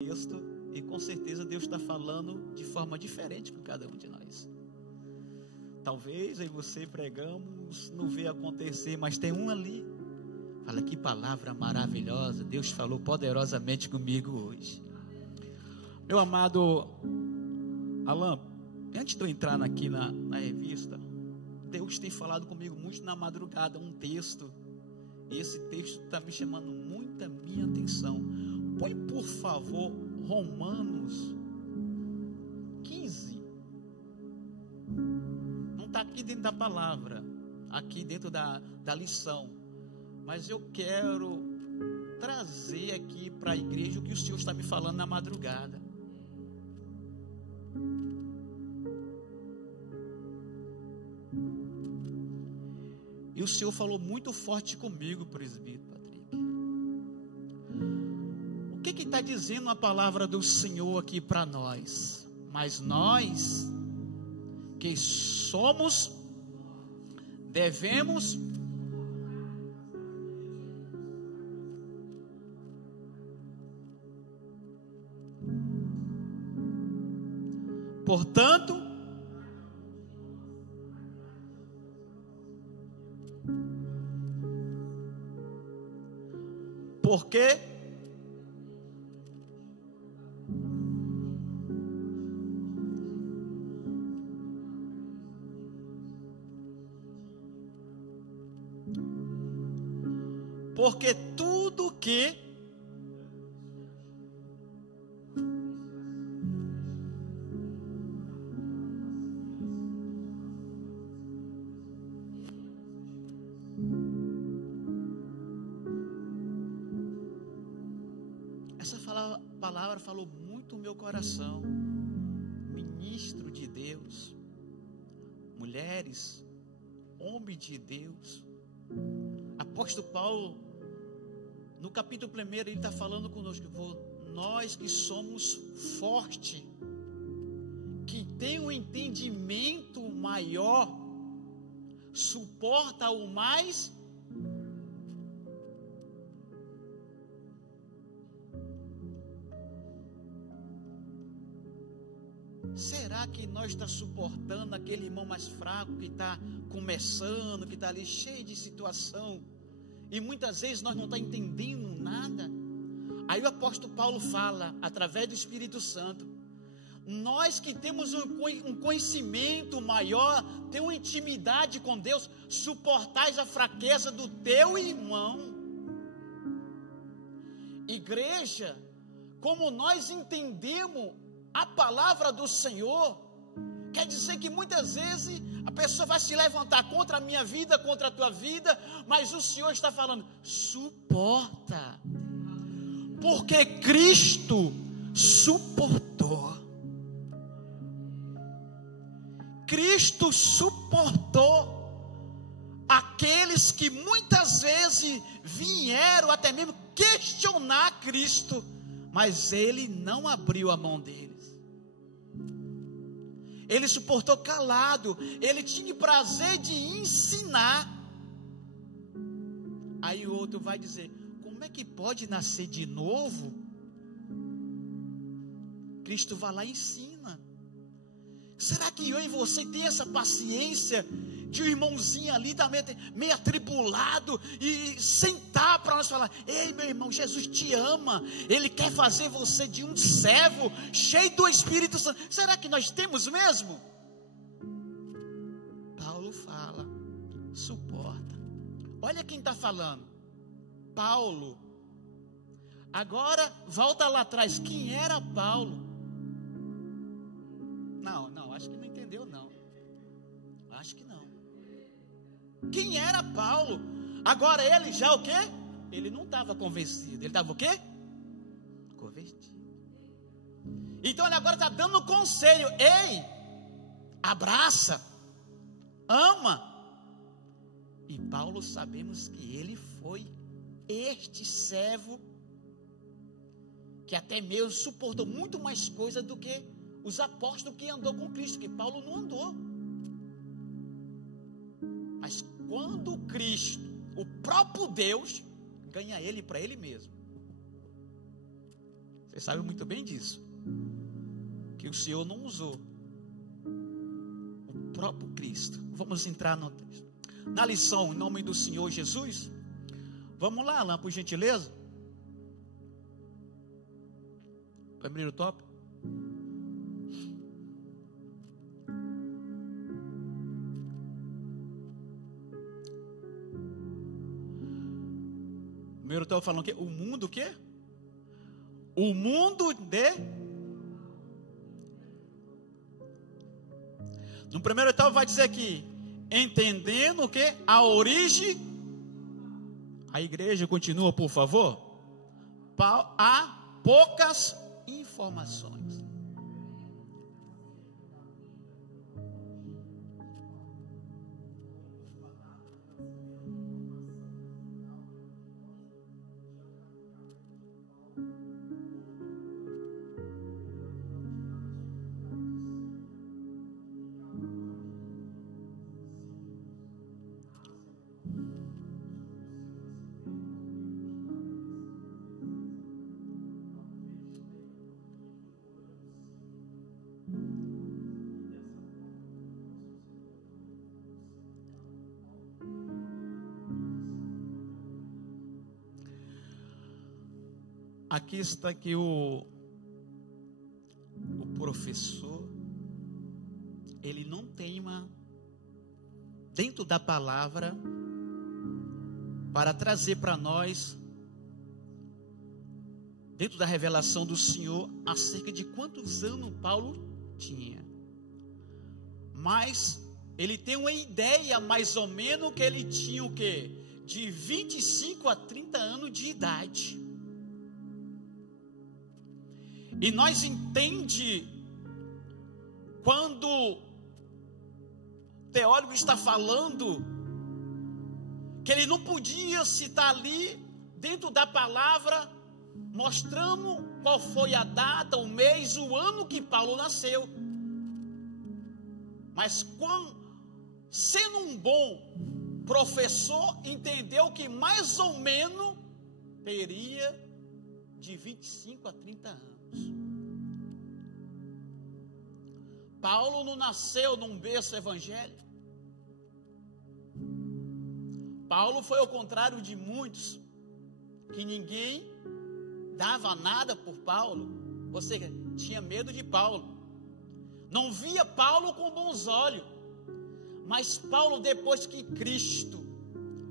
texto e com certeza Deus está falando de forma diferente com cada um de nós. Talvez eu e você pregamos, não vê acontecer, mas tem um ali. Fala, que palavra maravilhosa, Deus falou poderosamente comigo hoje. Meu amado Alan, antes de eu entrar aqui na revista, Deus tem falado comigo muito na madrugada, um texto. E esse texto está me chamando muito a minha atenção. Põe, por favor, Romanos 15. Não está aqui dentro da palavra, aqui dentro da lição. Mas eu quero trazer aqui para a igreja o que o Senhor está me falando na madrugada. E o Senhor falou muito forte comigo, presbítero Patrick. O que está dizendo a palavra do Senhor aqui para nós? Mas nós, que somos, devemos portanto, porque tudo que palavra falou muito no meu coração. Ministro de Deus, mulheres, homem de Deus, apóstolo Paulo, no capítulo 1, ele está falando conosco, nós que somos fortes, que tem um entendimento maior, suporta o mais. Será que nós estamos suportando aquele irmão mais fraco que está começando, que está ali cheio de situação, e muitas vezes nós não estamos entendendo nada? Aí o apóstolo Paulo fala, através do Espírito Santo, nós que temos um conhecimento maior, temos uma intimidade com Deus, suportais a fraqueza do teu irmão. Igreja, como nós entendemos a palavra do Senhor, quer dizer que muitas vezes a pessoa vai se levantar contra a minha vida, contra a tua vida, mas o Senhor está falando, suporta, porque Cristo suportou. Cristo suportou aqueles que muitas vezes vieram até mesmo questionar Cristo, mas Ele não abriu a mão deles. Ele suportou calado. Ele tinha prazer de ensinar. Aí o outro vai dizer, como é que pode nascer de novo? Cristo vai lá e ensina. Será que eu e você tem essa paciência de um irmãozinho ali está meio atribulado e sentar para nós falar, ei meu irmão, Jesus te ama, Ele quer fazer você de um servo cheio do Espírito Santo? Será que nós temos mesmo? Paulo fala, suporta. Olha quem está falando, Paulo. Agora volta lá atrás, quem era Paulo? Não, acho que não entendeu não. Acho que não. Quem era Paulo? Agora ele já o quê? Ele não estava convencido. Ele estava o quê? Convertido. Então ele agora está dando conselho. Ei, abraça, ama. E Paulo, sabemos que ele foi este servo que até mesmo suportou muito mais coisa do que os apóstolos que andou com Cristo, que Paulo não andou. Mas quando Cristo, o próprio Deus, ganha ele para ele mesmo. Você sabe muito bem disso. Que o Senhor não usou o próprio Cristo. Vamos entrar na lição em nome do Senhor Jesus. Vamos lá, Alain, por gentileza. Primeiro tópico. Primeiro tópico falando o quê? O mundo o quê? O mundo de... No primeiro tópico vai dizer que entendendo o quê? A origem. A igreja continua, por favor. Há poucas informações. Aqui está que o professor, ele não teima dentro da palavra para trazer para nós, dentro da revelação do Senhor, acerca de quantos anos Paulo tinha. Mas ele tem uma ideia mais ou menos que ele tinha o quê? De 25 a 30 anos de idade. E nós entende quando o teólogo está falando que ele não podia citar ali dentro da palavra mostrando qual foi a data, o mês, o ano que Paulo nasceu. Mas sendo um bom professor, entendeu que mais ou menos teria de 25 a 30 anos. Paulo não nasceu num berço evangélico. Paulo foi ao contrário de muitos, que ninguém dava nada por Paulo. Ou seja, tinha medo de Paulo, não via Paulo com bons olhos. Mas Paulo, depois que Cristo,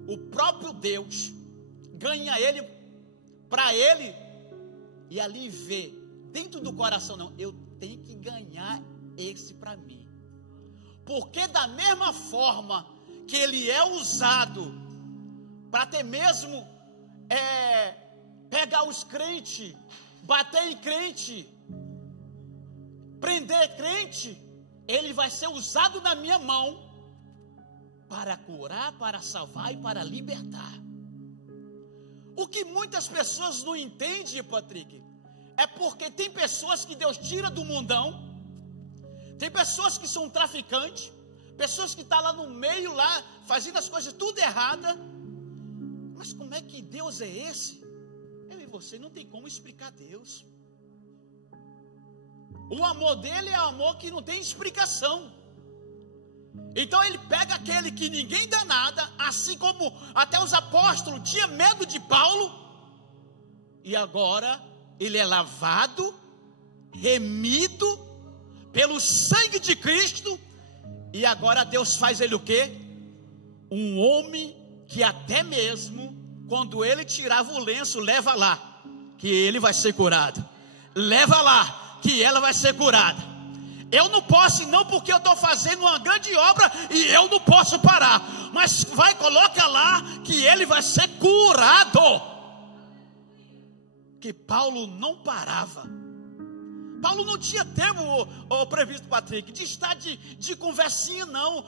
o próprio Deus, ganha ele para ele, e ali vê dentro do coração, não, eu tenho que ganhar esse para mim. Porque da mesma forma que ele é usado para até mesmo pegar os crentes, bater em crente, prender crente, ele vai ser usado na minha mão para curar, para salvar e para libertar. O que muitas pessoas não entendem, Patrick, é porque tem pessoas que Deus tira do mundão, tem pessoas que são traficantes, pessoas que estão lá no meio, lá, fazendo as coisas tudo errada. Mas como é que Deus é esse? Eu e você não tem como explicar Deus. O amor dele é um amor que não tem explicação. Então ele pega aquele que ninguém dá nada, assim como até os apóstolos tinham medo de Paulo, e agora ele é lavado, remido pelo sangue de Cristo, e agora Deus faz ele o quê? Um homem que até mesmo quando ele tirava o lenço, leva lá, que ele vai ser curado. Leva lá, que ela vai ser curada. Eu não posso não, porque eu estou fazendo uma grande obra e eu não posso parar. Mas vai, coloca lá, que ele vai ser curado. Que Paulo não parava. Paulo não tinha tempo, o previsto Patrick, de estar de conversinha não,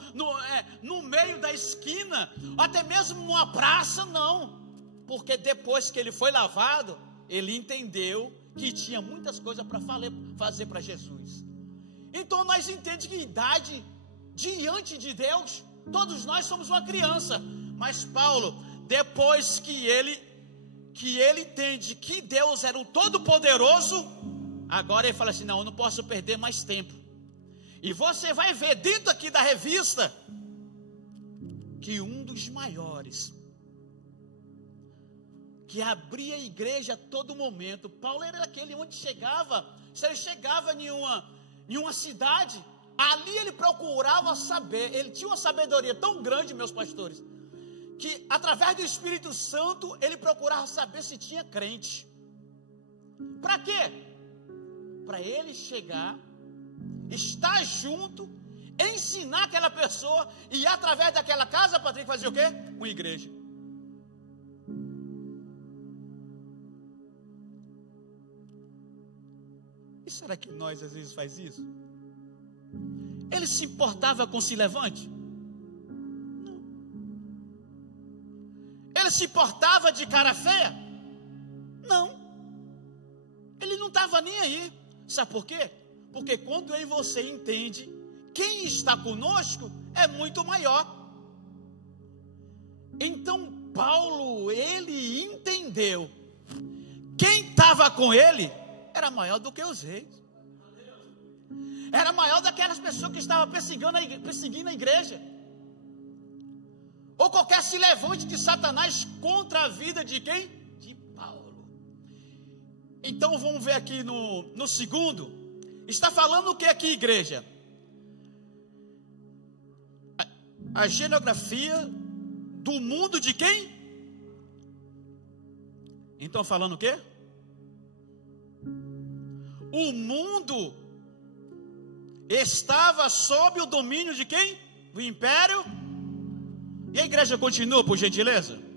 no meio da esquina, até mesmo numa praça não, porque depois que ele foi lavado, ele entendeu que tinha muitas coisas para fazer para Jesus. Então nós entendemos que idade diante de Deus, todos nós somos uma criança, mas Paulo, depois que que ele entende que Deus era o Todo-Poderoso, agora ele fala assim: não, eu não posso perder mais tempo. E você vai ver dentro aqui da revista que um dos maiores, que abria a igreja a todo momento, Paulo era aquele onde chegava, se ele chegava em uma cidade, ali ele procurava saber, ele tinha uma sabedoria tão grande, meus pastores, que através do Espírito Santo, ele procurava saber se tinha crente. Para quê? Para ele chegar, estar junto, ensinar aquela pessoa, e através daquela casa, Patrick, fazer o quê? Uma igreja. E será que nós às vezes faz isso? Ele se importava com se levante? Não. Ele se importava de cara feia? Não. Ele não estava nem aí. Sabe por quê? Porque quando eu e você entende, quem está conosco é muito maior. Então Paulo, ele entendeu, quem estava com ele era maior do que os reis, era maior daquelas pessoas que estavam perseguindo a igreja, ou qualquer se levante de Satanás contra a vida de quem? De Paulo. Então vamos ver aqui no segundo, está falando o que aqui, igreja? A geografia do mundo de quem? Então falando o quê? O mundo estava sob o domínio de quem? Do império. E a igreja continua, por gentileza.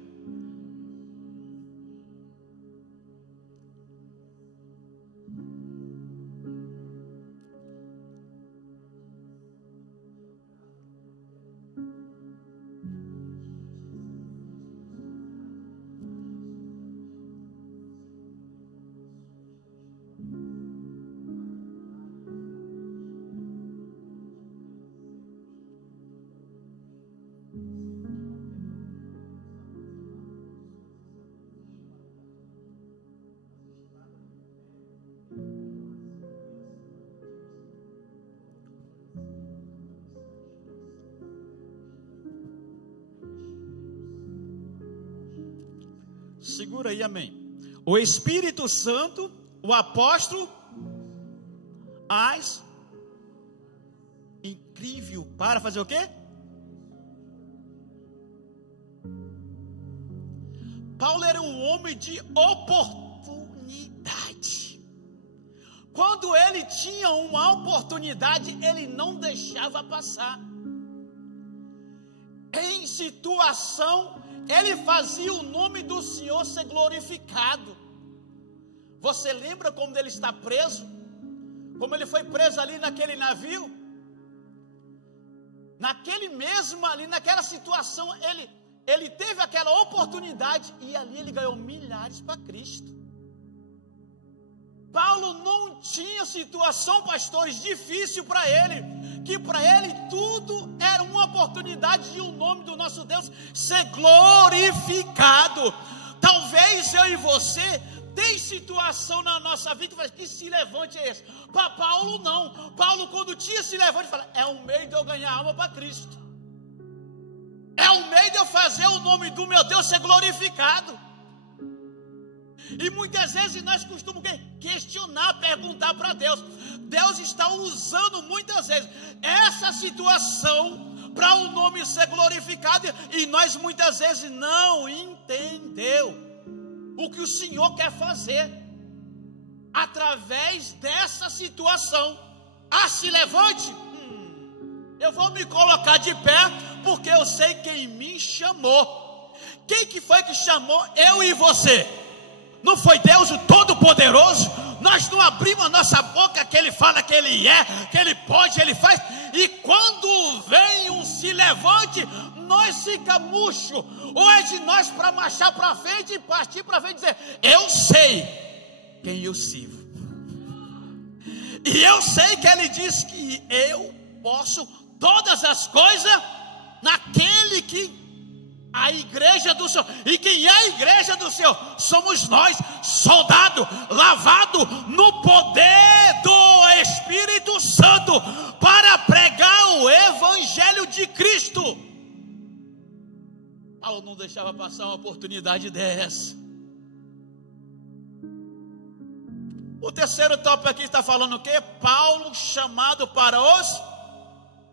Segura aí, amém. O Espírito Santo, o apóstolo, as incrível para fazer o quê? Paulo era um homem de oportunidade. Quando ele tinha uma oportunidade, ele não deixava passar. Em situação, ele fazia o nome do Senhor ser glorificado. Você lembra como ele está preso? Como ele foi preso ali naquele navio? Naquele mesmo ali, naquela situação, ele teve aquela oportunidade e ali ele ganhou milhares para Cristo. Paulo não tinha situação, pastores, difícil para ele, que para ele tudo era uma oportunidade de o nome do nosso Deus ser glorificado. Talvez eu e você tem situação na nossa vida que fala, que se levante é esse? Para Paulo não. Paulo, quando tinha se levante, fala, é um meio de eu ganhar alma para Cristo, é um meio de eu fazer o nome do meu Deus ser glorificado. E muitas vezes nós costumamos questionar, perguntar para Deus. Deus está usando muitas vezes essa situação para o nome ser glorificado, e nós muitas vezes não entendeu o que o Senhor quer fazer através dessa situação. Se levante, eu vou me colocar de pé, porque eu sei quem me chamou. Quem que foi que chamou eu e você? Não foi Deus o Todo-Poderoso? Nós não abrimos a nossa boca, que Ele fala que Ele é, que Ele pode, Ele faz. E quando vem um se levante, nós fica murcho. Ou é de nós para marchar para frente e partir para frente e dizer, eu sei quem eu sirvo. E eu sei que Ele diz que eu posso todas as coisas naquele que A igreja do Senhor. E quem é a igreja do Senhor? Somos nós, soldado, lavado no poder do Espírito Santo, para pregar o evangelho de Cristo. Paulo não deixava passar uma oportunidade dessa. O terceiro tópico aqui está falando o quê? Paulo chamado para os...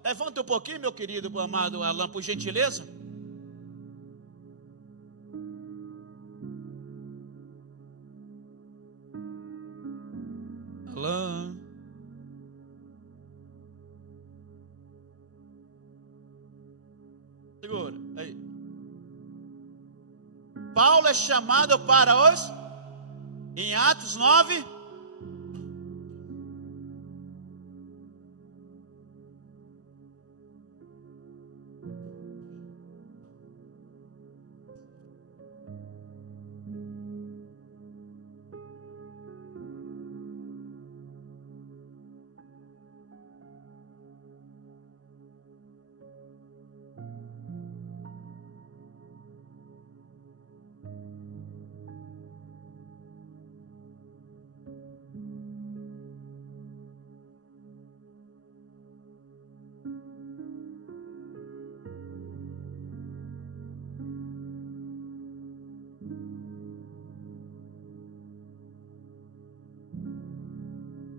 Levanta um pouquinho, meu querido, amado Alan, por gentileza. Alan. Segura, aí. Paulo é chamado para os... Em Atos 9...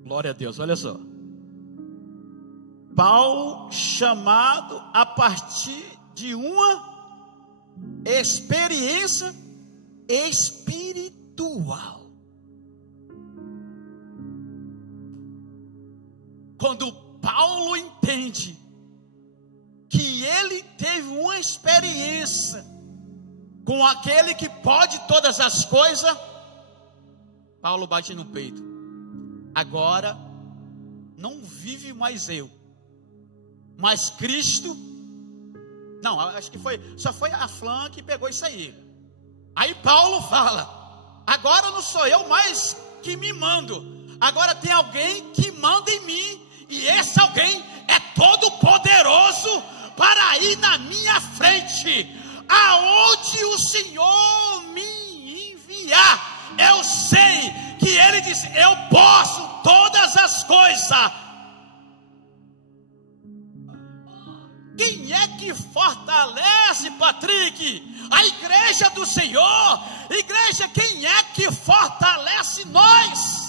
Glória a Deus, olha só. Paulo chamado a partir de uma experiência espiritual. Quando Paulo entende que ele teve uma experiência com aquele que pode todas as coisas, Paulo bate no peito. Agora não vive mais eu, mas Cristo. Não, acho que só foi a Flã que pegou isso aí. Aí Paulo fala: agora não sou eu mais que me mando, agora tem alguém que manda em mim, e esse alguém é todo poderoso para ir na minha frente, aonde o Senhor me enviar. Eu sei que ele disse: eu posso todas as coisas. Quem é que fortalece, Patrick? A igreja do Senhor. Igreja, quem é que fortalece nós?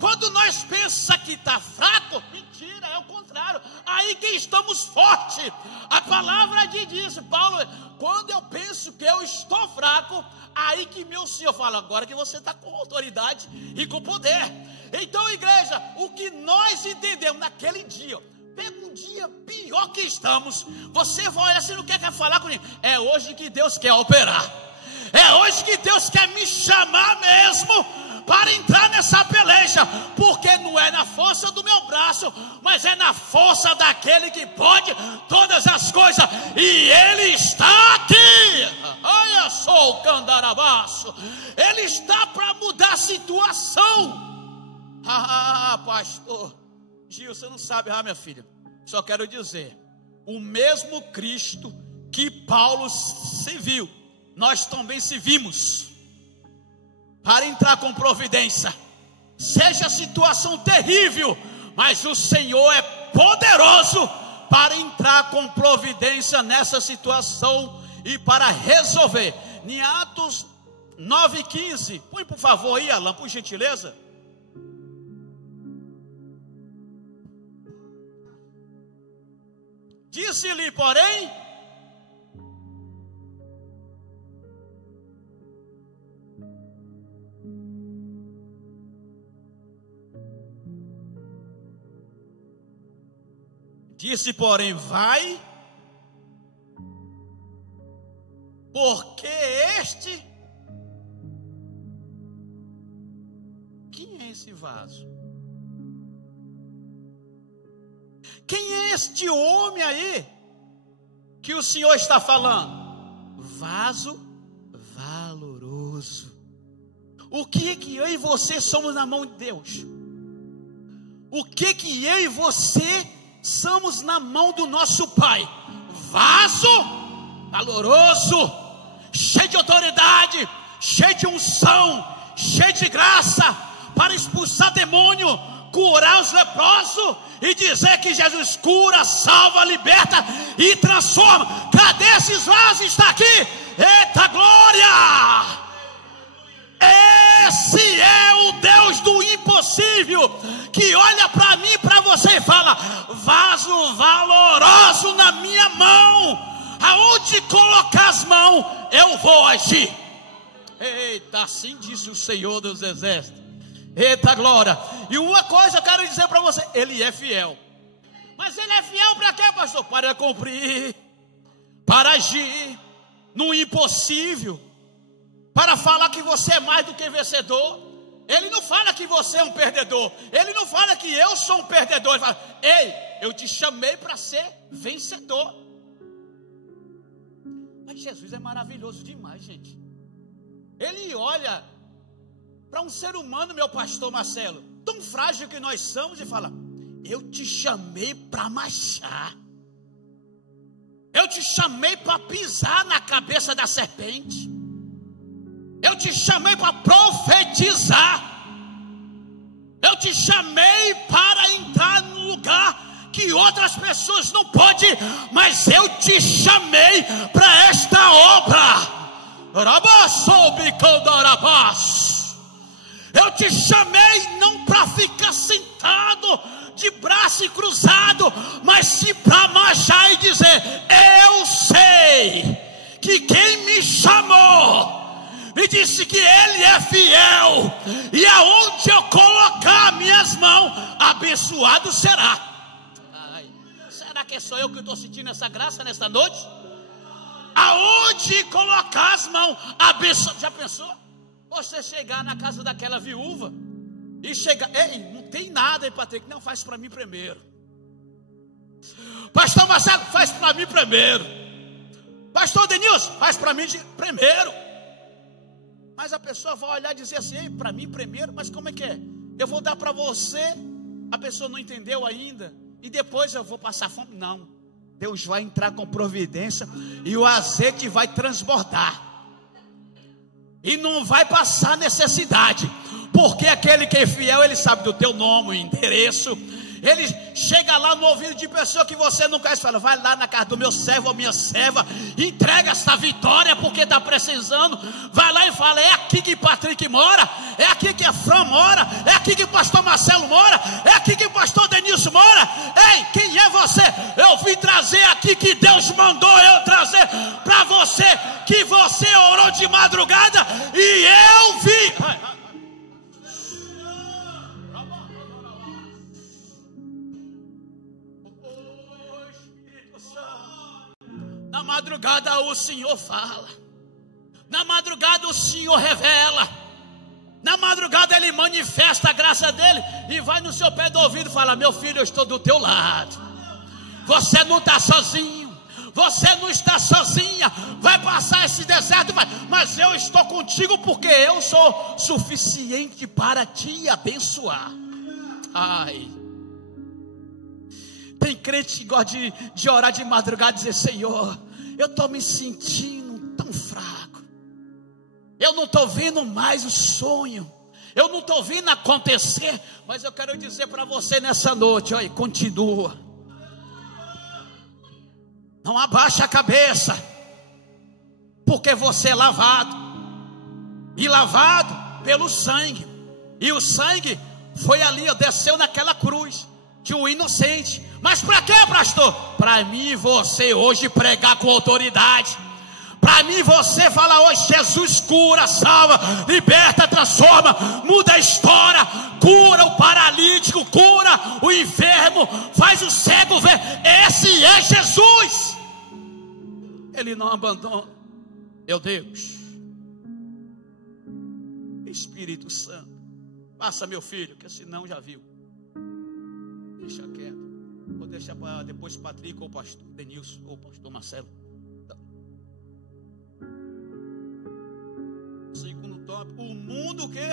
Quando nós pensamos que está fraco, mentira, é o contrário. Aí que estamos fortes. A palavra diz, Paulo, quando eu penso que eu estou fraco, aí que meu Senhor fala: agora que você está com autoridade e com poder. Então, igreja, o que nós entendemos naquele dia, pega um dia pior que estamos, você vai olhar, você não quer falar comigo, é hoje que Deus quer operar, é hoje que Deus quer me chamar mesmo para entrar nessa peleja, porque não é na força do meu braço, mas é na força daquele que pode todas as coisas, e Ele está aqui. Olha só o candarabaço, Ele está para mudar a situação. Pastor Gil, você não sabe, minha filha, só quero dizer, o mesmo Cristo que Paulo se viu, nós também se vimos, para entrar com providência, seja a situação terrível, mas o Senhor é poderoso para entrar com providência nessa situação e para resolver. Em Atos 9:15, põe por favor aí, Alan, por gentileza. Disse-lhe, porém, vai, porque este... Quem é esse vaso? Quem é este homem aí que o Senhor está falando? Vaso valoroso. O que é que eu e você somos na mão de Deus? O que é que eu e você somos na mão do nosso Pai? Vaso valoroso, cheio de autoridade, cheio de unção, cheio de graça, para expulsar demônio, curar os leprosos e dizer que Jesus cura, salva, liberta e transforma. Cadê esses vasos? Está aqui. Eita glória! Esse é o Deus do impossível, que olha para mim e para você e fala: vaso valoroso na minha mão, aonde colocar as mãos eu vou agir. Eita, assim disse o Senhor dos Exércitos. Eita glória. E uma coisa eu quero dizer para você: Ele é fiel. Mas Ele é fiel para quê, pastor? Para cumprir, para agir no impossível, para falar que você é mais do que vencedor. Ele não fala que você é um perdedor. Ele não fala que eu sou um perdedor. Ele fala: ei, eu te chamei para ser vencedor. Mas Jesus é maravilhoso demais, gente. Ele olha para um ser humano, meu pastor Marcelo, tão frágil que nós somos, e fala: eu te chamei para marchar. Eu te chamei para pisar na cabeça da serpente. Eu te chamei para profetizar. Eu te chamei para entrar no lugar que outras pessoas não podem, mas eu te chamei para esta obra. Eu te chamei não para ficar sentado de braço cruzado, mas sim para marchar e dizer: eu sei que quem me chamou me disse que Ele é fiel, e aonde eu colocar minhas mãos, abençoado será. Ai, será que sou eu que estou sentindo essa graça nesta noite? Aonde colocar as mãos, abençoado. Já pensou? Você chegar na casa daquela viúva e chegar: ei, não tem nada aí, Patrick. Não, faz para mim primeiro. Pastor Marcelo, faz para mim primeiro. Pastor Denilson, faz para mim primeiro. Mas a pessoa vai olhar e dizer assim: ei, para mim primeiro. Mas como é que é? Eu vou dar para você, a pessoa não entendeu ainda, e depois eu vou passar fome? Não. Deus vai entrar com providência e o azeite vai transbordar. E não vai passar necessidade, porque aquele que é fiel, ele sabe do teu nome, o endereço. Ele chega lá no ouvido de pessoa que você não conhece, fala: vai lá na casa do meu servo ou minha serva, entrega essa vitória porque está precisando. Vai lá e fala: é aqui que Patrick mora, é aqui que a Fran mora, é aqui que o pastor Marcelo mora, é aqui que o pastor Denilson mora. Ei, quem é você? Eu vim trazer aqui que Deus mandou eu trazer para você, que você orou de madrugada e eu vi. Na madrugada o Senhor fala, na madrugada o Senhor revela, na madrugada Ele manifesta a graça dEle e vai no seu pé do ouvido e fala: meu filho, eu estou do teu lado, você não está sozinho, você não está sozinha, vai passar esse deserto, mas eu estou contigo, porque eu sou suficiente para te abençoar. Ai, tem crente que gosta de orar de madrugada e dizer: Senhor, eu estou me sentindo tão fraco, eu não estou vendo mais o sonho, eu não estou vendo acontecer. Mas eu quero dizer para você nessa noite: olha, continua, não abaixa a cabeça, porque você é lavado, e lavado pelo sangue, e o sangue foi ali, desceu naquela cruz de um inocente. Mas para quê, pastor? Para mim e você hoje pregar com autoridade. Para mim e você falar hoje: Jesus cura, salva, liberta, transforma, muda a história, cura o paralítico, cura o enfermo, faz o cego ver. Esse é Jesus. Ele não abandona. Meu Deus, Espírito Santo, passa, meu filho, que senão já viu. Deixa quieto. Vou deixar para depois o Patrick ou o pastor Denilson ou o pastor Marcelo. Segundo tópico: o mundo o quê?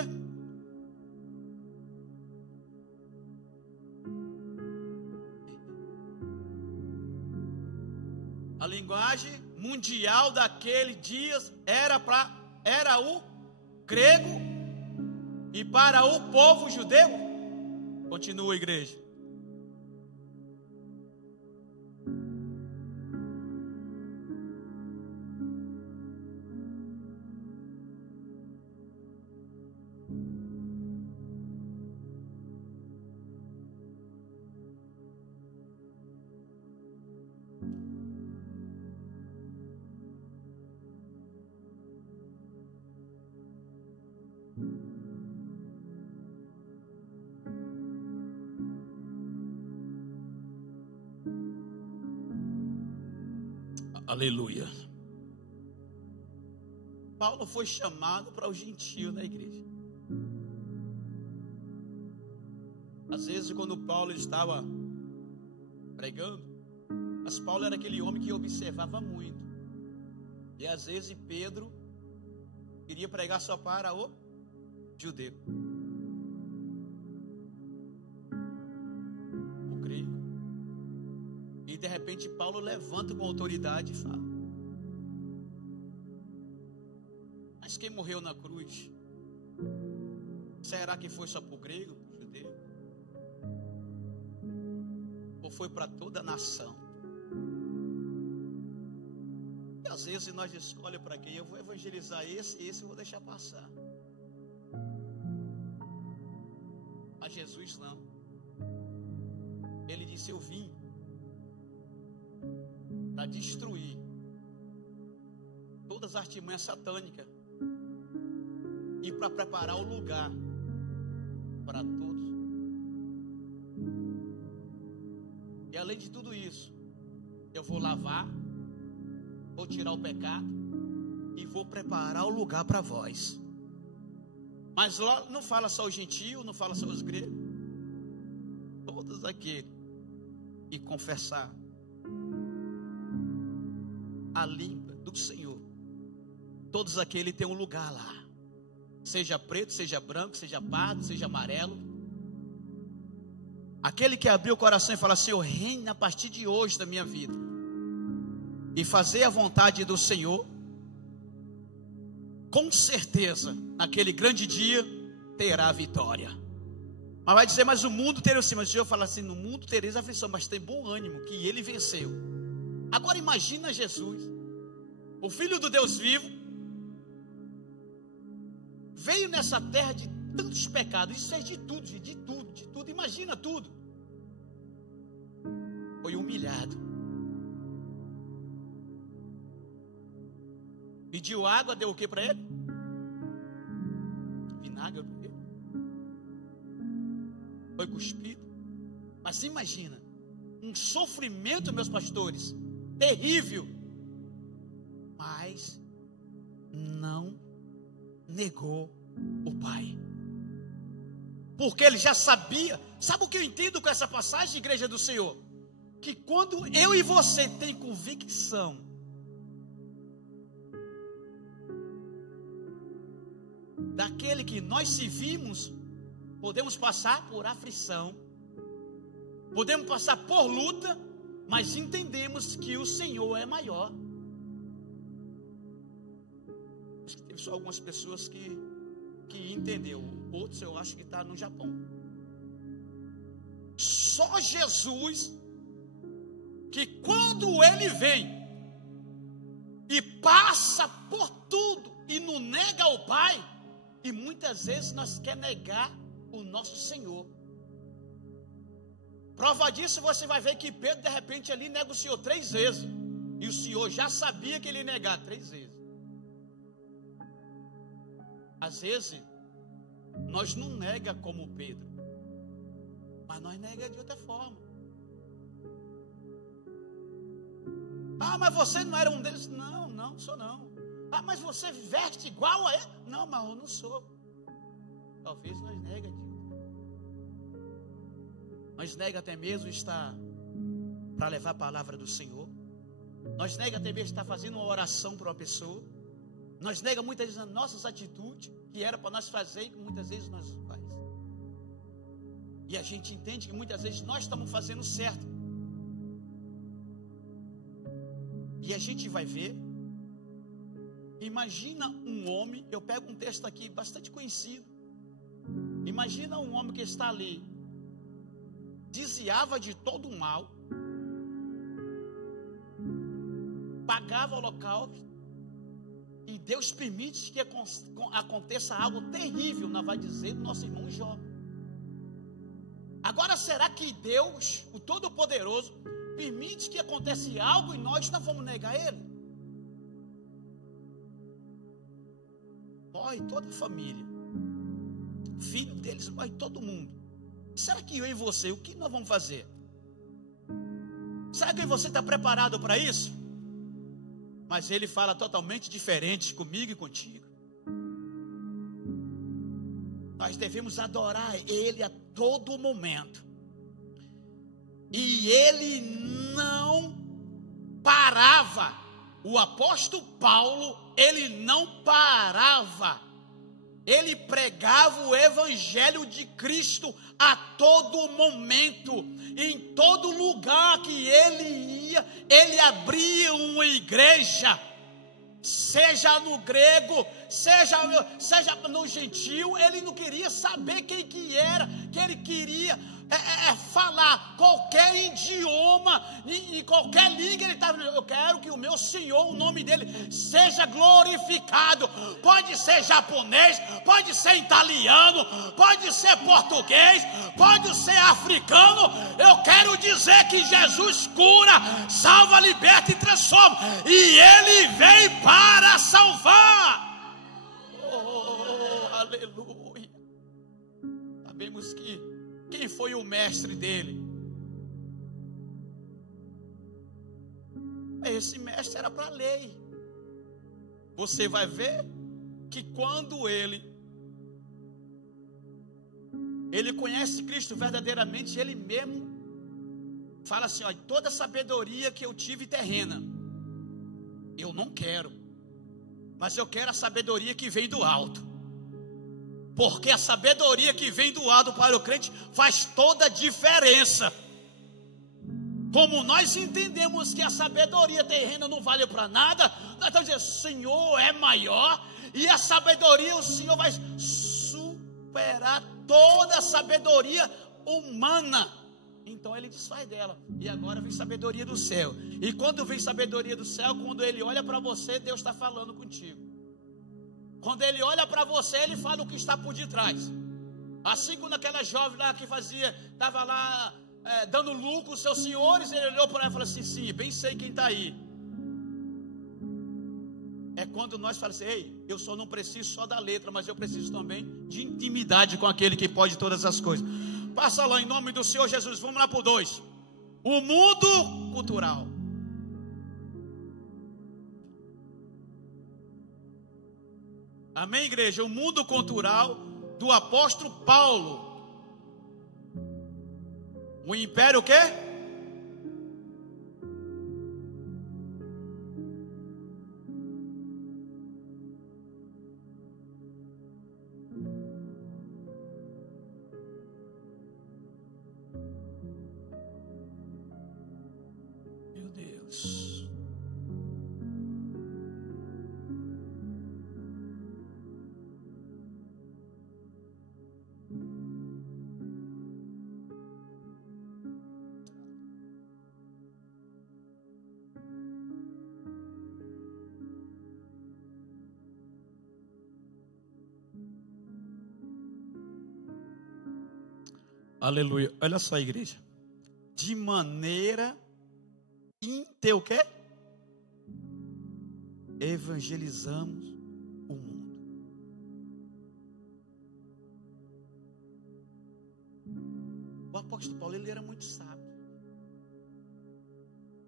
A linguagem mundial daquele dia era o grego e para o povo judeu. Continua, igreja. Aleluia. Paulo foi chamado para o gentio na igreja. Às vezes, quando Paulo estava pregando, mas Paulo era aquele homem que observava muito. E às vezes Pedro queria pregar só para o judeu, o grego. E de repente Paulo levanta com autoridade e fala: mas quem morreu na cruz, será que foi só para o grego, para o judeu? Ou foi para toda a nação? E às vezes nós escolhemos para quem. Eu vou evangelizar esse eu vou deixar passar. Mas Jesus não. Ele disse: eu vim para destruir todas as artimanhas satânicas e para preparar o lugar para todos. E além de tudo isso, eu vou lavar, vou tirar o pecado e vou preparar o lugar para vós. Mas lá não fala só os gentios, não fala só os gregos, todos aqueles que confessar a língua do Senhor, todos aqueles têm um lugar lá, seja preto, seja branco, seja pardo, seja amarelo. Aquele que abriu o coração e fala assim: eu reino a partir de hoje da minha vida e fazer a vontade do Senhor, com certeza naquele grande dia terá a vitória. Mas vai dizer: mas o mundo terá assim. Mas o Senhor fala assim: no mundo tereis aflição, mas tem bom ânimo, que ele venceu. Agora imagina Jesus, o Filho do Deus vivo, veio nessa terra de tantos pecados. Isso é de tudo, de tudo. Imagina tudo. Foi humilhado. Pediu água, deu o que para ele? Vinagre. Foi cuspido. Mas imagina um sofrimento, meus pastores, terrível. Mas não negou o Pai, porque ele já sabia. Sabe o que eu entendo com essa passagem, igreja do Senhor? Que quando eu e você tem convicção daquele que nós servimos, podemos passar por aflição, podemos passar por luta, mas entendemos que o Senhor é maior. Acho que teve só algumas pessoas que entendeu. Outros eu acho que está no Japão. Só Jesus, que quando ele vem e passa por tudo e não nega o Pai, e muitas vezes nós queremos negar o nosso Senhor. Prova disso, você vai ver que Pedro de repente ali nega o Senhor 3 vezes, e o Senhor já sabia que ele ia negar 3 vezes. Às vezes nós não nega como Pedro, mas nós nega de outra forma. Ah, mas você não era um deles? Não sou não. Ah, mas você veste igual a ele? Não, mas eu não sou. Talvez nós nega de nós nega até mesmo estar para levar a palavra do Senhor. Nós nega até mesmo estar fazendo uma oração para uma pessoa. Nós nega muitas vezes as nossas atitudes, que era para nós fazer, e que muitas vezes nós faz. E a gente entende que muitas vezes nós estamos fazendo certo. E a gente vai ver. Imagina um homem, eu pego um texto aqui bastante conhecido. Imagina um homem que está ali, desviava de todo o mal, pagava holocausto, e Deus permite que aconteça algo terrível, nós vai dizer do nosso irmão Jó. Agora, será que Deus, o Todo-Poderoso, permite que aconteça algo e nós não vamos negar Ele? Morre toda a família, filho deles, morre todo mundo. Será que eu e você, o que nós vamos fazer? Será que você está preparado para isso? Mas Ele fala totalmente diferente comigo e contigo. Nós devemos adorar Ele a todo momento. E Ele não parava. O apóstolo Paulo, ele não parava. Ele pregava o evangelho de Cristo a todo momento. Em todo lugar que ele ia, ele abria uma igreja. Seja no grego, seja no gentil. Ele não queria saber quem que era, que ele queria falar qualquer idioma, em qualquer língua. Ele estava dizendo: eu quero que o meu Senhor, o nome dele, seja glorificado. Pode ser japonês, pode ser italiano, pode ser português, pode ser africano. Eu quero dizer que Jesus cura, salva, liberta e transforma. E Ele veio para salvar. Oh, aleluia. Sabemos que quem foi o mestre dele? Esse mestre era para a lei. Você vai ver que quando ele conhece Cristo verdadeiramente, ele mesmo fala assim: olha, toda a sabedoria que eu tive terrena, eu não quero, mas eu quero a sabedoria que vem do alto. Porque a sabedoria que vem do alto para o crente faz toda a diferença. Como nós entendemos que a sabedoria terrena não vale para nada, nós estamos dizendo: o Senhor é maior, e a sabedoria, o Senhor vai superar toda a sabedoria humana. Então ele desfaz dela, e agora vem sabedoria do céu. E quando vem sabedoria do céu, quando ele olha para você, Deus está falando contigo. Quando ele olha para você, ele fala o que está por detrás. Assim como aquela jovem lá que estava lá dando lucro aos seus senhores, ele olhou para ela e falou assim: sim, bem sei quem está aí. É quando nós falamos assim: ei, eu só não preciso só da letra, mas eu preciso também de intimidade com aquele que pode todas as coisas. Passa lá em nome do Senhor Jesus. Vamos lá para o 2. O mundo cultural. Amém, igreja? O mundo cultural do apóstolo Paulo. O império o quê? Meu Deus. Aleluia. Olha só, igreja. De maneira o quê? Evangelizamos o mundo. O apóstolo Paulo, ele era muito sábio.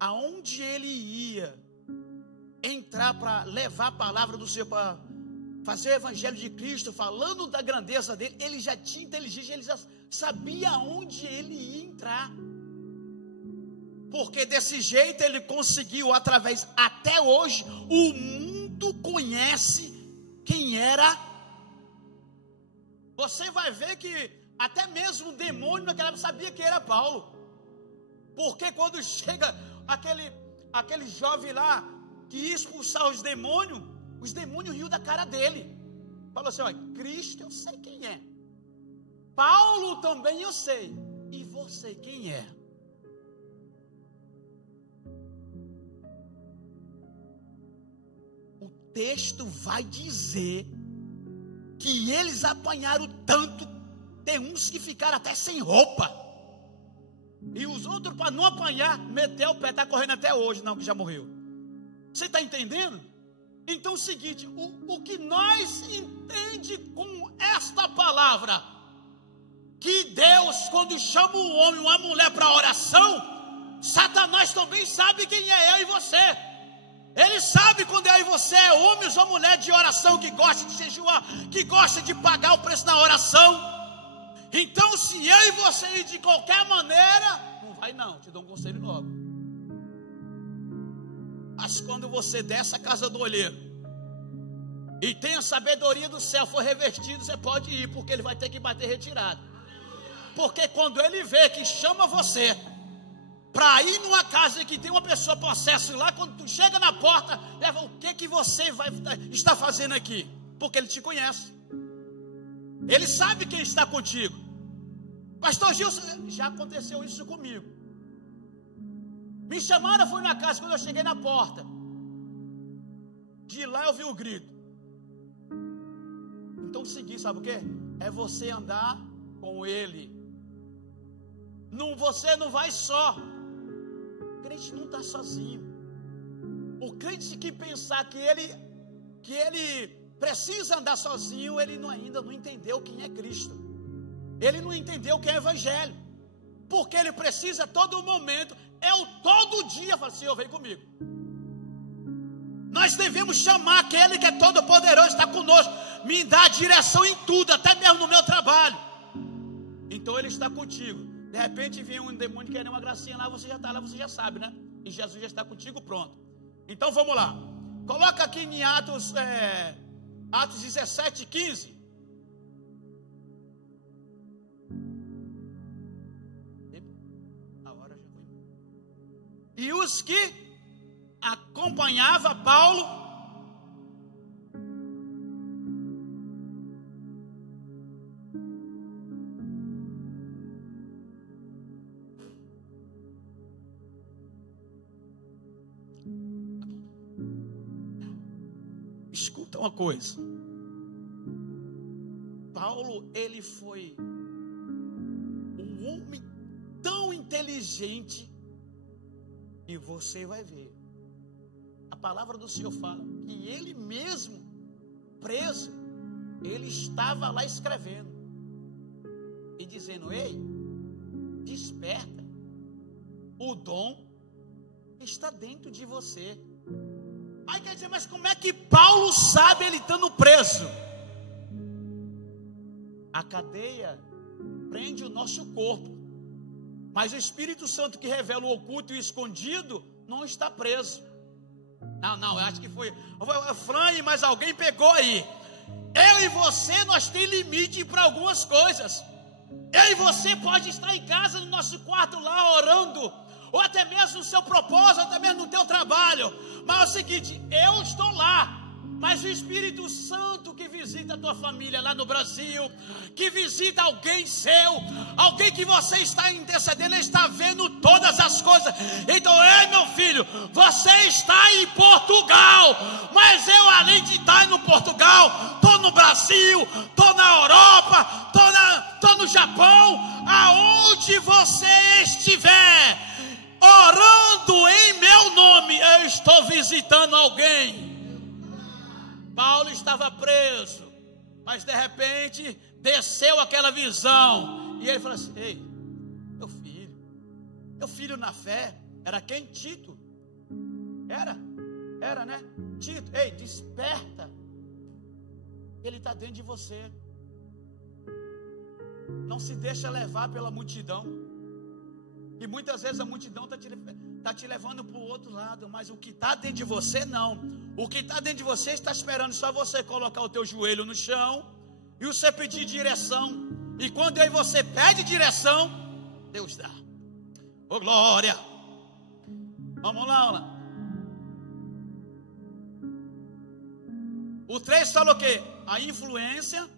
Aonde ele ia entrar para levar a palavra do Senhor, para fazer o evangelho de Cristo, falando da grandeza dele, ele já tinha inteligência, ele já sabia aonde ele ia entrar. Porque desse jeito ele conseguiu, através, até hoje, o mundo conhece quem era. Você vai ver que até mesmo o demônio naquela época sabia que era Paulo. Porque quando chega aquele jovem lá que ia expulsar os demônios riu da cara dele. Falou assim: olha, Cristo eu sei quem é, Paulo também eu sei, e você quem é? O texto vai dizer que eles apanharam tanto, tem uns que ficaram até sem roupa, e os outros, para não apanhar, meteu o pé, está correndo até hoje, não, que já morreu. Você está entendendo? Então é o seguinte, o que nós entende com esta palavra, que Deus, quando chama um homem ou uma mulher para oração, Satanás também sabe quem é eu e você. Ele sabe quando eu e você é homens ou mulher de oração, que gosta de jejuar, que gosta de pagar o preço na oração. Então, se eu e você ir de qualquer maneira, não vai não, te dou um conselho logo. Mas quando você desce a casa do olheiro e tem a sabedoria do céu, for revestido, você pode ir, porque ele vai ter que bater retirado. Porque quando ele vê que chama você para ir numa casa que tem uma pessoa possessa lá, quando tu chega na porta, leva o que você está fazendo aqui? Porque ele te conhece. Ele sabe quem está contigo. Pastor Gilson, já aconteceu isso comigo. Me chamaram, fui na casa, quando eu cheguei na porta, de lá eu vi o grito. Então o seguinte, sabe o que? É você andar com ele. Não, você não vai só. O crente não está sozinho. O crente que pensar que ele precisa andar sozinho, ele ainda não entendeu quem é Cristo. Ele não entendeu o que é Evangelho. Porque ele precisa todo momento, todo dia, fala: Senhor, vem comigo. Nós devemos chamar aquele que é todo poderoso, está conosco, me dá direção em tudo, até mesmo no meu trabalho. Então ele está contigo. De repente vem um demônio querendo uma gracinha lá, você já está lá, você já sabe, né? E Jesus já está contigo, pronto. Então vamos lá. Coloca aqui em Atos 17, 15. E os que acompanhavam Paulo escuta uma coisa. Paulo, ele foi um homem tão inteligente. E você vai ver, a palavra do Senhor fala que ele mesmo, preso, ele estava lá escrevendo e dizendo: ei, desperta, o dom está dentro de você. Aí quer dizer, mas como é que Paulo sabe, ele estando preso? A cadeia prende o nosso corpo, mas o Espírito Santo que revela o oculto e o escondido não está preso. Não, eu acho que foi Fran, mas alguém pegou aí. Eu e você, nós temos limite para algumas coisas. Eu e você pode estar em casa, no nosso quarto lá, orando, ou até mesmo no seu propósito, até mesmo no teu trabalho. Mas é o seguinte, eu estou lá, mas o Espírito Santo que visita a tua família lá no Brasil, que visita alguém seu, alguém que você está intercedendo, ele está vendo todas as coisas. Então, ei meu filho, você está em Portugal, mas eu, além de estar no Portugal, estou no Brasil, estou na Europa, estou no Japão, aonde você estiver, orando em meu nome, eu estou visitando alguém. Paulo estava preso, mas de repente desceu aquela visão, e ele falou assim: ei, meu filho na fé, era quem? Tito, era né? Tito, ei, desperta, ele está dentro de você, não se deixa levar pela multidão, e muitas vezes a multidão está te levando para o outro lado, mas o que está dentro de você não. O que está dentro de você está esperando só você colocar o teu joelho no chão e você pedir direção. E quando eu e você pede direção, Deus dá. Ô glória! Vamos lá, O 3 fala o quê? A influência.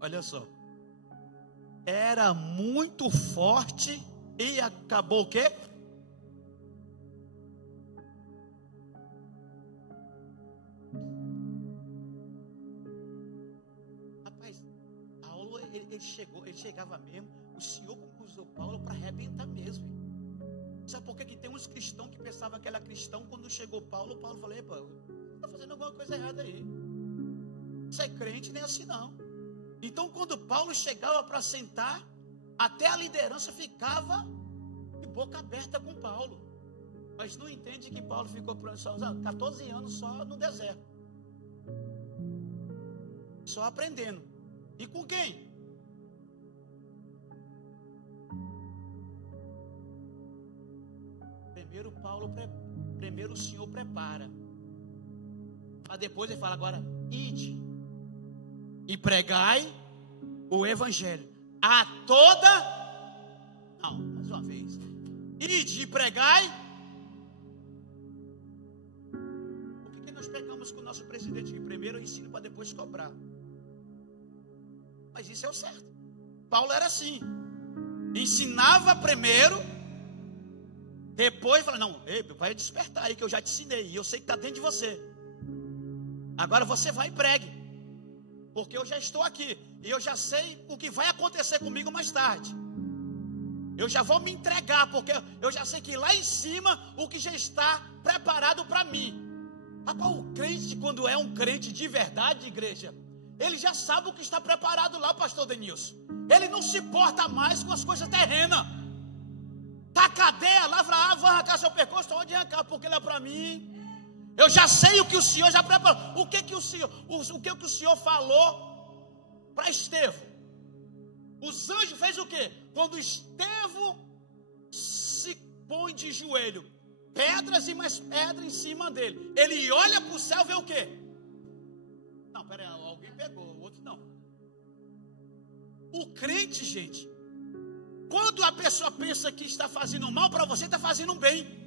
Olha só, era muito forte e acabou o quê? Rapaz, Paulo, ele chegava mesmo, o Senhor usou Paulo para arrebentar mesmo. Sabe por que tem uns cristãos que pensavam que era cristão? Quando chegou Paulo falou, epa, está fazendo alguma coisa errada aí. Você é crente, nem assim não. Então, quando Paulo chegava para sentar, até a liderança ficava de boca aberta com Paulo. Mas não entende que Paulo ficou só 14 anos só no deserto. Só aprendendo. E com quem? Primeiro o Senhor prepara. Mas depois ele fala, agora, ide e pregai o evangelho a toda. Não, mais uma vez. Ide e pregai. Por que nós pegamos com o nosso presidente que primeiro ensina para depois cobrar? Mas isso é o certo. Paulo era assim. Ensinava primeiro, depois fala, não, vai despertar aí que eu já te ensinei, e eu sei que está dentro de você. Agora você vai e pregue. Porque eu já estou aqui e eu já sei o que vai acontecer comigo mais tarde. Eu já vou me entregar, porque eu já sei que lá em cima o que já está preparado para mim. Rapaz, o crente, quando é um crente de verdade, igreja, ele já sabe o que está preparado lá, pastor Denilson. Ele não se porta mais com as coisas terrenas. Tá a cadeia lá, vai arrancar seu percurso, onde arrancar, porque ele é para mim. Eu já sei o que o Senhor já preparou. O que o Senhor falou para Estevão? Os anjos fez o quê? Quando Estevão se põe de joelho, pedras e mais pedras em cima dele, ele olha para o céu e vê o quê? Não, peraí, alguém pegou, o outro não. O crente, gente, quando a pessoa pensa que está fazendo mal para você, está fazendo bem.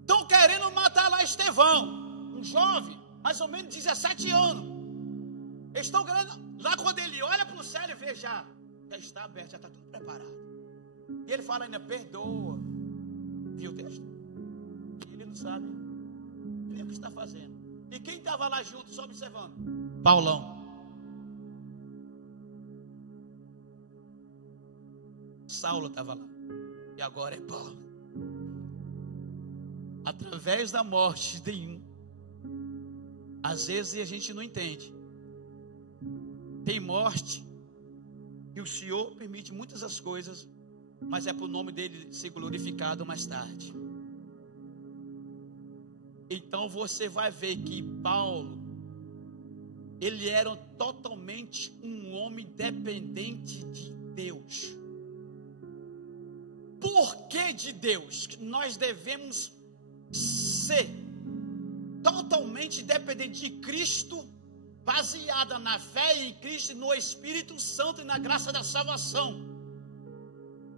Estão querendo matar lá Estevão, um jovem, mais ou menos 17 anos. Estão querendo, lá quando ele olha para o céu e vê, já está aberto, já está tudo preparado. E ele fala ainda, perdoa. Viu o texto? Ele não sabe nem o que está fazendo. E quem estava lá junto, só observando? Paulão. Saulo estava lá. E agora é Paulo. Através da morte de um. Às vezes a gente não entende. Tem morte e o Senhor permite muitas das coisas, mas é para o nome dele ser glorificado mais tarde. Então você vai ver que Paulo, ele era totalmente um homem dependente de Deus. Por que de Deus? Nós devemos ser totalmente dependente de Cristo, baseada na fé em Cristo, no Espírito Santo e na graça da salvação.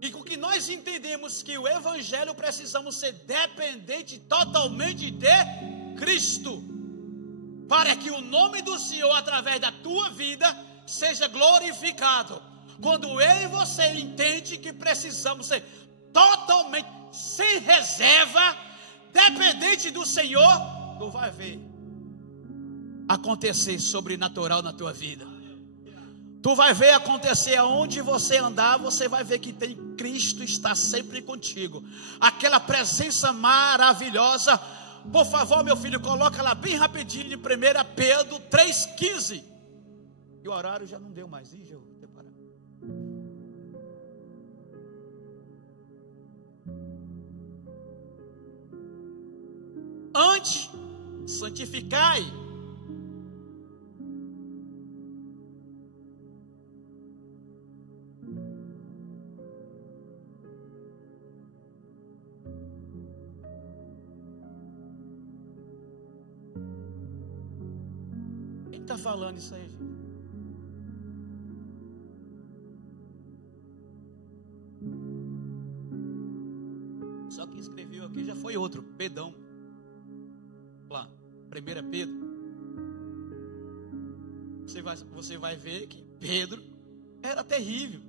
E com que nós entendemos que o Evangelho precisamos ser dependente totalmente de Cristo, para que o nome do Senhor através da tua vida seja glorificado. Quando eu e você entende que precisamos ser totalmente, sem reserva, dependente do Senhor, tu vai ver acontecer sobrenatural na tua vida. Tu vai ver acontecer aonde você andar, você vai ver que tem Cristo está sempre contigo. Aquela presença maravilhosa. Por favor, meu filho, coloca lá bem rapidinho, 1 Pedro 3,15. E o horário já não deu mais. Ih, já vou ter parado. Antes, santificai. Quem está falando isso aí, gente? Só quem escreveu aqui já foi outro, Pedão. Lá, 1 Pedro. Você vai ver que Pedro era terrível.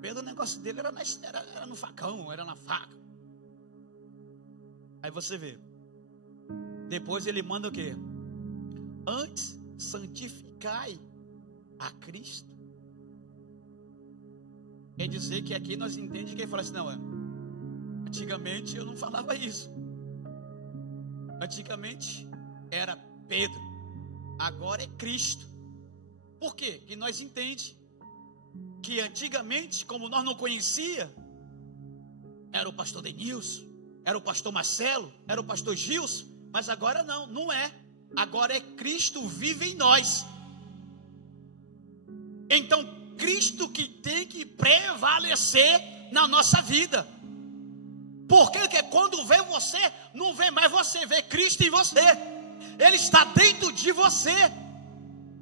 Pedro, o negócio dele era no facão, era na faca. Aí você vê. Depois ele manda o quê? Antes, santificai a Cristo. Quer dizer que aqui nós entendemos que ele fala assim, não, antigamente eu não falava isso. Antigamente era Pedro, agora é Cristo. Por quê? Que nós entendemos que antigamente, como nós não conhecia, era o pastor Denilson, era o pastor Marcelo, era o pastor Gilson, mas agora não é. Agora é Cristo vive em nós. Então Cristo que tem que prevalecer na nossa vida. Porque que quando vê você, não vê mais você, vê Cristo em você. Ele está dentro de você.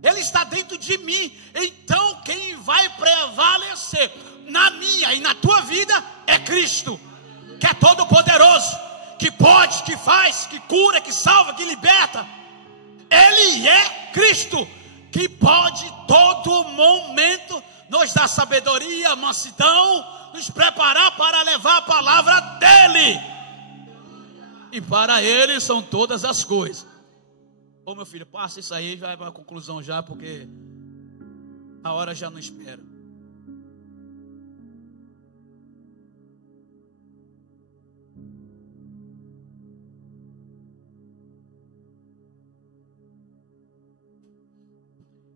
Ele está dentro de mim. Então quem vai prevalecer na minha e na tua vida é Cristo, que é todo poderoso, que pode, que faz, que cura, que salva, que liberta. Ele é Cristo, que pode todo momento nos dar sabedoria, mansidão, nos preparar para levar a palavra dele. E para ele são todas as coisas. Ô meu filho, passa isso aí, vai para a conclusão já, porque a hora já não espera.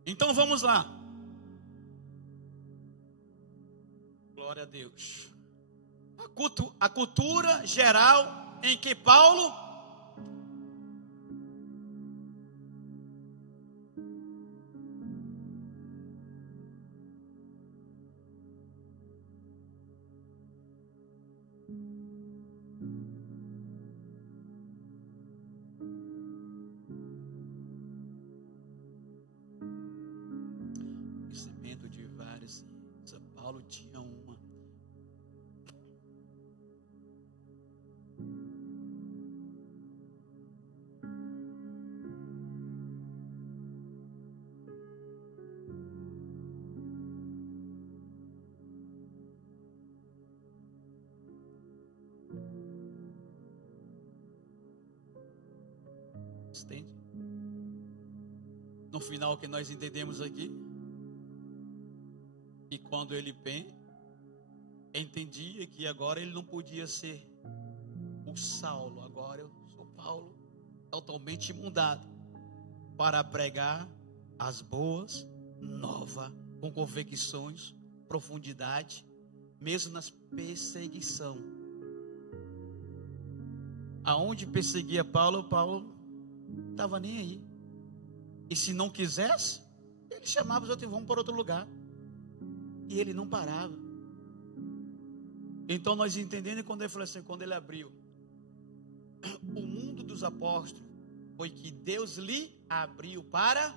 Então vamos lá. Glória a Deus. A cultura geral em que Paulo conhecimento de várias. Paulo tinha uma. Entende? No final, o que nós entendemos aqui, e quando ele entendia que agora ele não podia ser o Saulo, agora eu sou Paulo, totalmente mudado, para pregar as boas novas, com convicções, profundidade, mesmo nas perseguição. Aonde perseguia Paulo não estava nem aí. E se não quisesse, ele chamava os outros, vamos para outro lugar. E ele não parava. Então nós entendemos quando ele falou assim, quando ele abriu o mundo dos apóstolos, foi que Deus lhe abriu para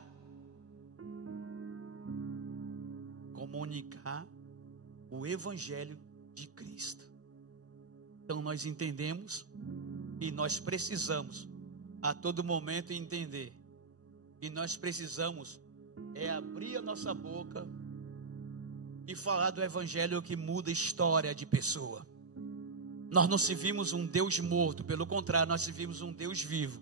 comunicar o evangelho de Cristo. Então nós entendemos e nós precisamos a todo momento entender que nós precisamos abrir a nossa boca e falar do evangelho que muda a história de pessoa. Nós não servimos um Deus morto, pelo contrário, nós servimos um Deus vivo.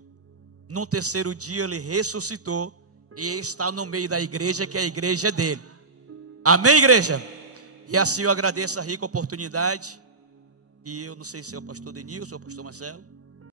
No terceiro dia ele ressuscitou E está no meio da igreja, que a igreja é dele. Amém, igreja? E assim eu agradeço a rica oportunidade. E eu não sei se é o pastor Denilson ou o pastor Marcelo.